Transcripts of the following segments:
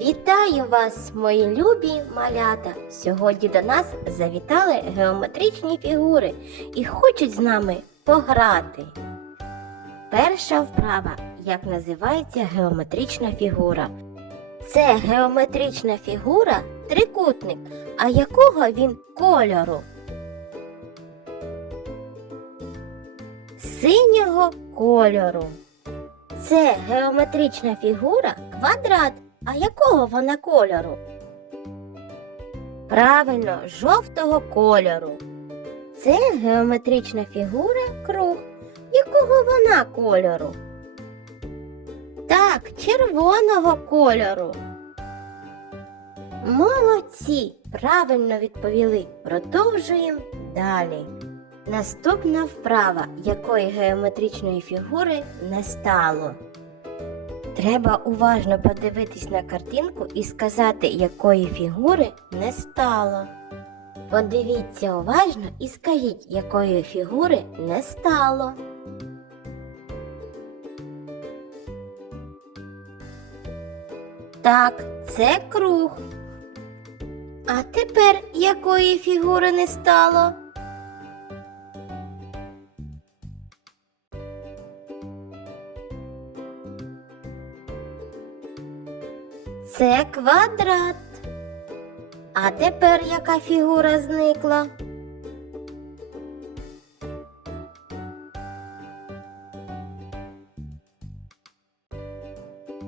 Вітаю вас, мої любі малята! Сьогодні до нас завітали геометричні фігури і хочуть з нами пограти. Перша вправа, як називається геометрична фігура. Це геометрична фігура трикутник, а якого він кольору? Синього кольору. Це геометрична фігура квадрат. А якого вона кольору? Правильно, жовтого кольору. Це геометрична фігура круг. Якого вона кольору? Так, червоного кольору. Молодці! Правильно відповіли. Продовжуємо далі. Наступна вправа, якої геометричної фігури не стало. Треба уважно подивитись на картинку і сказати, якої фігури не стало. Подивіться уважно і скажіть, якої фігури не стало. Так, це круг. А тепер якої фігури не стало? Це квадрат. А тепер яка фігура зникла?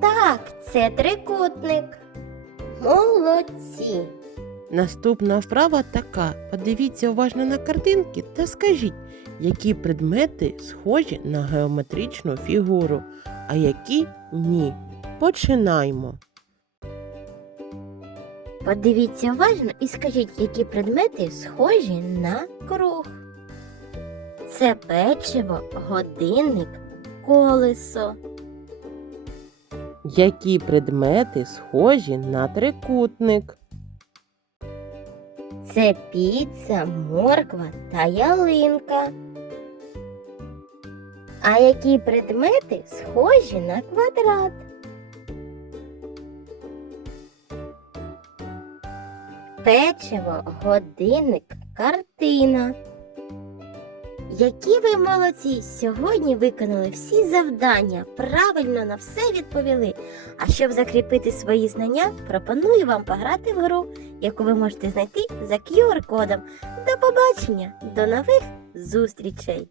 Так, це трикутник. Молодці. Наступна вправа така. Подивіться уважно на картинки та скажіть, які предмети схожі на геометричну фігуру, а які ні. Починаймо. Подивіться уважно і скажіть, які предмети схожі на круг. Це печиво, годинник, колесо. Які предмети схожі на трикутник? Це піца, морква та ялинка. А які предмети схожі на квадрат? Печиво, годинник, картина. Які ви молодці! Сьогодні виконали всі завдання, правильно на все відповіли. А щоб закріпити свої знання, пропоную вам пограти в гру, яку ви можете знайти за QR-кодом. До побачення, до нових зустрічей!